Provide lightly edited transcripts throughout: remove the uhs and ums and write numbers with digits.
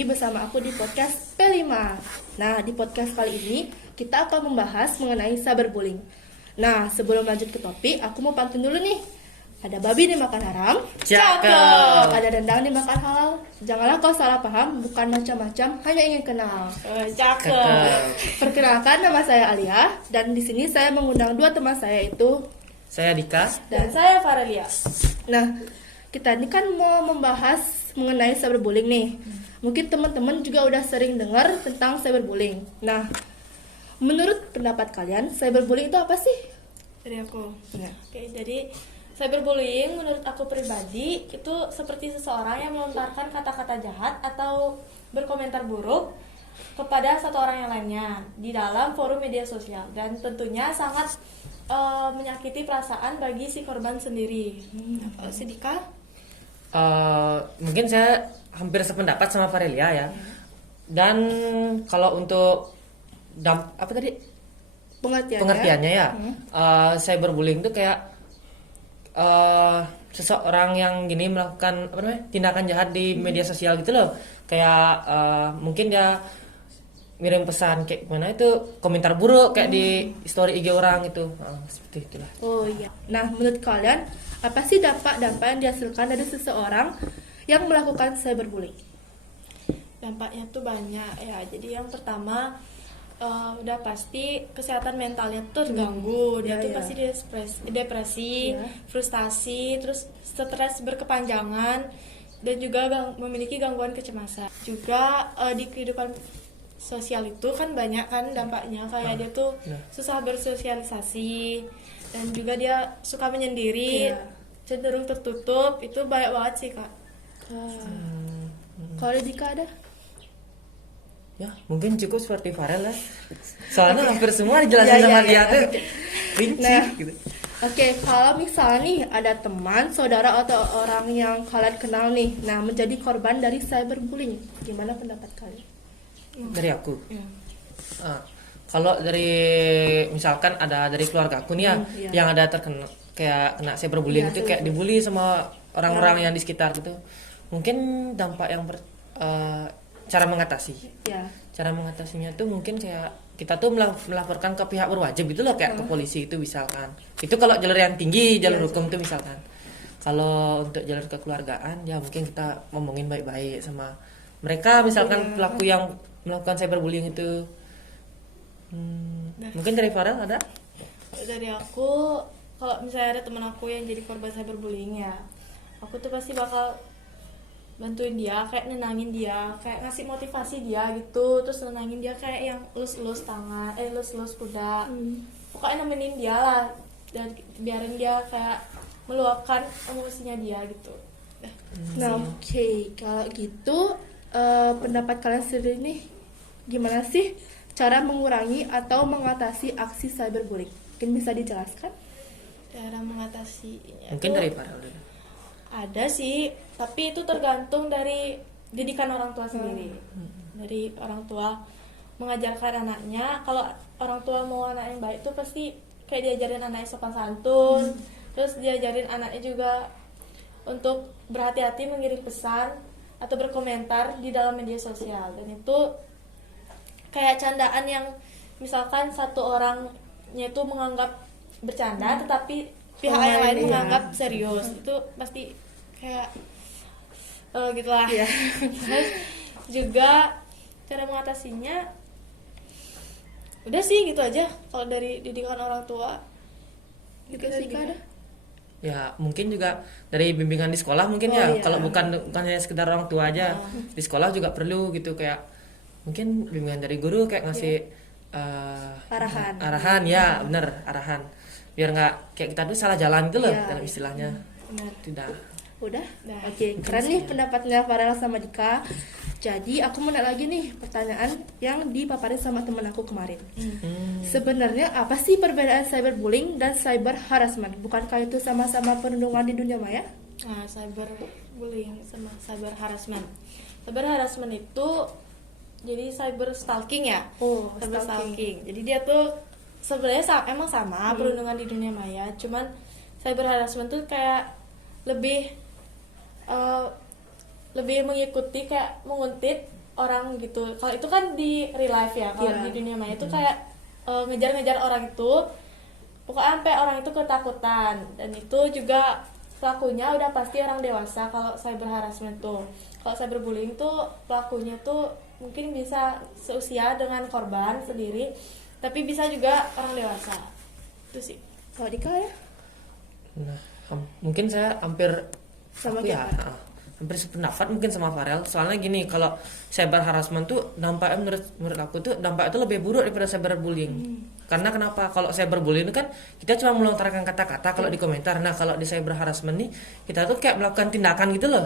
lagi bersama aku di podcast P5. Nah, di podcast kali ini kita akan membahas mengenai cyberbullying. Nah, sebelum lanjut ke topik, aku mau pantun dulu nih. Ada babi dimakan haram, Cakep. Ada dendang dimakan halal. Janganlah kau salah paham, bukan macam-macam, hanya ingin kenal. Cakep. Perkenalkan, nama saya Alia, dan di sini saya mengundang dua teman saya, yaitu Saya Dika. Dan saya Farelia. Nah, kita ini kan mau membahas mengenai cyberbullying nih. Mungkin teman-teman juga udah sering dengar tentang cyberbullying. Nah, menurut pendapat kalian, cyberbullying itu apa sih? Dari aku. Ya. Oke, jadi cyberbullying menurut aku pribadi itu seperti seseorang yang melontarkan kata-kata jahat atau berkomentar buruk kepada satu orang yang lainnya di dalam forum media sosial, dan tentunya sangat menyakiti perasaan bagi si korban sendiri. Sedika? Mungkin saya hampir sependapat sama Farelia ya. Dan kalau untuk apa tadi pengertiannya ya, cyberbullying itu kayak seseorang yang gini melakukan tindakan jahat di media sosial gitu loh. Kayak mungkin dia ngirim pesan kayak gimana itu, komentar buruk kayak di story IG orang itu, seperti itulah. Oh iya. Nah, menurut kalian apa sih dampak-dampak yang dihasilkan dari seseorang yang melakukan cyberbullying? Dampaknya tuh banyak ya. Jadi yang pertama udah pasti kesehatan mentalnya tuh terganggu. Dia tuh pasti depresi, frustasi, terus stres berkepanjangan, dan juga memiliki gangguan kecemasan. Juga di kehidupan sosial itu kan banyak kan dampaknya, kayak dia tuh susah bersosialisasi, dan juga dia suka menyendiri, cenderung tertutup. Itu banyak banget sih, Kak. Kalau Dika ada? Ya, mungkin cukup seperti Farel lah. Soalnya hampir semua dijelasin sama dia tuh. Rinci Nah, gitu. Oke, kalau misalnya nih ada teman, saudara atau orang yang kalian kenal nih, nah menjadi korban dari cyberbullying, gimana pendapat kalian? Dari aku. Kalau dari misalkan ada dari keluarga aku nih ya, yang ada terkena kayak kena cyberbullying itu kayak dibully sama orang-orang yang di sekitar gitu. Mungkin dampak yang cara mengatasi. Cara mengatasinya tuh mungkin kayak kita tuh melaporkan ke pihak berwajib gitu loh, kayak ke polisi itu misalkan. Itu kalau jalur yang tinggi, jalur hukum tuh misalkan. Kalau untuk jalur kekeluargaan ya mungkin kita ngomongin baik-baik sama mereka, misalkan pelaku yang melakukan cyberbullying itu. Mungkin dari Farel ada? Dari aku, kalau misalnya ada teman aku yang jadi korban cyberbullying ya, aku tuh pasti bakal bantuin dia, kayak nenangin dia, kayak ngasih motivasi dia gitu, terus nenangin dia kayak yang elus-elus tangan, elus-elus kuda, pokoknya nemenin dia lah, dan biarin dia kayak meluapkan emosinya dia gitu. Nah, oke, kalau gitu pendapat kalian sendiri nih, gimana sih cara mengurangi atau mengatasi aksi cyberbullying? Mungkin bisa dijelaskan? Cara mengatasinya Mungkin dari Farel dulu. ada sih, tapi itu tergantung dari didikan orang tua sendiri. Dari orang tua mengajarkan anaknya. Kalau orang tua mau anak yang baik tuh pasti kayak diajarin anaknya sopan santun, terus diajarin anaknya juga untuk berhati-hati mengirim pesan atau berkomentar di dalam media sosial. Dan itu kayak candaan yang misalkan satu orangnya itu menganggap bercanda, tetapi pihak yang lain menganggap serius, itu pasti kayak gitulah. Terus juga cara mengatasinya udah sih gitu aja kalau dari didikan orang tua. Gitu sih, Kak, ada? Ya mungkin juga dari bimbingan di sekolah mungkin kalau bukan hanya sekedar orang tua aja, di sekolah juga perlu gitu, kayak mungkin bimbingan dari guru kayak ngasih arahan ya, bener, arahan biar nggak kayak kita tuh salah jalan gitu loh dalam istilahnya. Tidak. Udah? Oke, keren nih pendapatnya Farel sama Dika. Jadi aku mau nanya lagi nih pertanyaan yang dipaparin sama teman aku kemarin. Sebenarnya apa sih perbedaan cyberbullying dan cyber harassment? Bukankah itu sama-sama perundungan di dunia maya? Nah, cyberbullying sama cyber harassment. Cyber harassment itu jadi cyber stalking ya. Cyber stalking. Jadi dia tuh sebenarnya emang sama perundungan di dunia maya, cuman cyber harassment tuh kayak lebih mengikuti, kayak menguntit orang gitu. Kalau itu kan di real life ya, kalau di dunia maya itu kayak ngejar-ngejar orang itu, pokoknya sampai orang itu ketakutan. Dan itu juga pelakunya udah pasti orang dewasa kalau cyber harassment tuh. Kalau cyberbullying tuh pelakunya tuh mungkin bisa seusia dengan korban sendiri, tapi bisa juga orang dewasa. Itu sih. Kalau Dika ya? Nah, mungkin saya hampir Sama aku ya, hampir sependapat mungkin sama Farel. Soalnya gini, kalau cyber harassment tuh dampaknya menurut aku tuh dampaknya itu lebih buruk daripada cyberbullying. Karena kenapa? Kalau cyberbullying itu kan kita cuma melontarkan kata-kata kalau di komentar. Nah, kalau di cyber harassment nih kita tuh kayak melakukan tindakan gitu loh.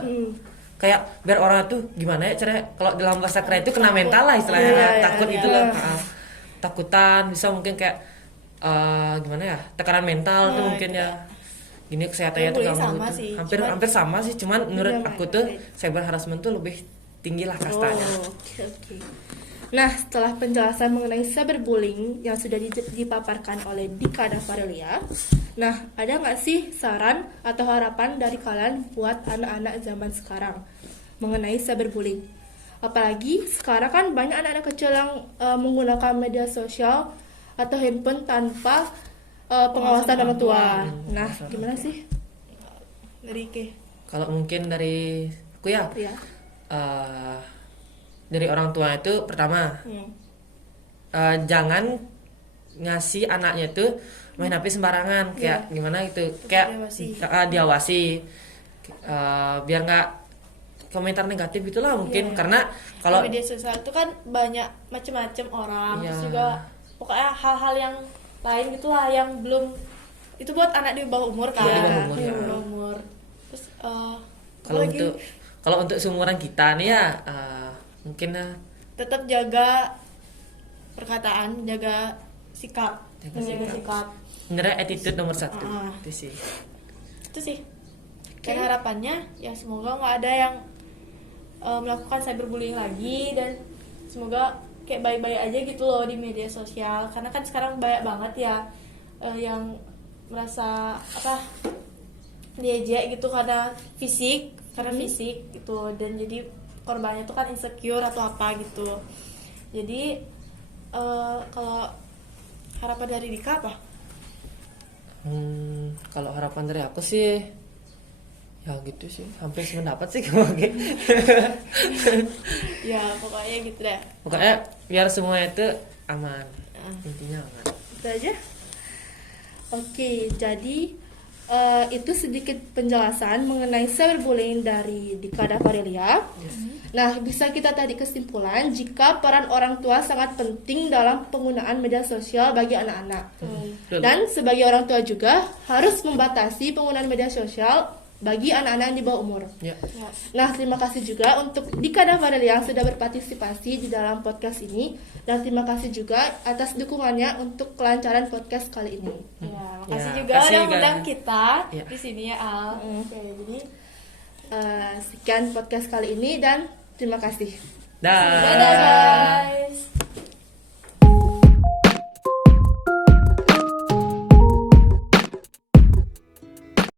Kayak biar orang tuh gimana ya caranya, kalau dalam bahasa keren itu kena mental lah istilahnya, takut gitu loh. Takutan, bisa mungkin kayak gimana ya, tekanan mental tuh mungkin ya. Gini kesehatannya tuh sama gitu. sih, hampir sama sih, cuman menurut aku tuh cyber harassment tuh lebih tinggi lah kastanya. Oke. Nah, setelah penjelasan mengenai cyberbullying yang sudah dipaparkan oleh Dika dan Farelia, nah ada nggak sih saran atau harapan dari kalian buat anak-anak zaman sekarang mengenai cyberbullying? Apalagi sekarang kan banyak anak-anak kecil yang menggunakan media sosial atau handphone tanpa pengawasan orang tua. Nah, gimana sih? Dari Ke. Kalau mungkin dari aku ya, dari orang tua itu pertama jangan ngasih anaknya tuh main HP sembarangan, kayak gimana gitu, kayak diawasi, biar nggak komentar negatif itulah mungkin. Karena kalau media sosial itu kan banyak macam-macam orang, terus juga pokoknya hal-hal yang lain gitulah yang belum, itu buat anak di bawah umur kan. Di bawah umur. Terus kalau untuk seumuran kita nih ya mungkin tetap jaga perkataan, jaga sikap. sebenarnya attitude nomor satu itu sih. Dan harapannya ya semoga nggak ada yang melakukan cyberbullying lagi, dan semoga kayak baik-baik aja gitu loh di media sosial, karena kan sekarang banyak banget ya yang merasa diejek gitu karena fisik gitu, dan jadi korbannya tuh kan insecure atau apa gitu. Jadi kalau harapan dari Dika apa? Kalau harapan dari aku sih ya gitu sih, hampir sependapat sih kayak. Ya pokoknya gitu deh. Pokoknya biar semua itu aman, intinya aman. Itu aja. Oke, jadi itu sedikit penjelasan mengenai cyberbullying dari Dika dan Farelia. Nah, bisa kita tarik kesimpulan jika peran orang tua sangat penting dalam penggunaan media sosial bagi anak-anak. Dan sebagai orang tua juga harus membatasi penggunaan media sosial bagi anak-anak yang di bawah umur. Nah, terima kasih juga untuk Dika dan Farelia yang sudah berpartisipasi di dalam podcast ini, dan terima kasih juga atas dukungannya untuk kelancaran podcast kali ini. Makasih juga udah undang kita di sini ya, Al. Oke, jadi sekian podcast kali ini dan terima kasih. Dadah guys.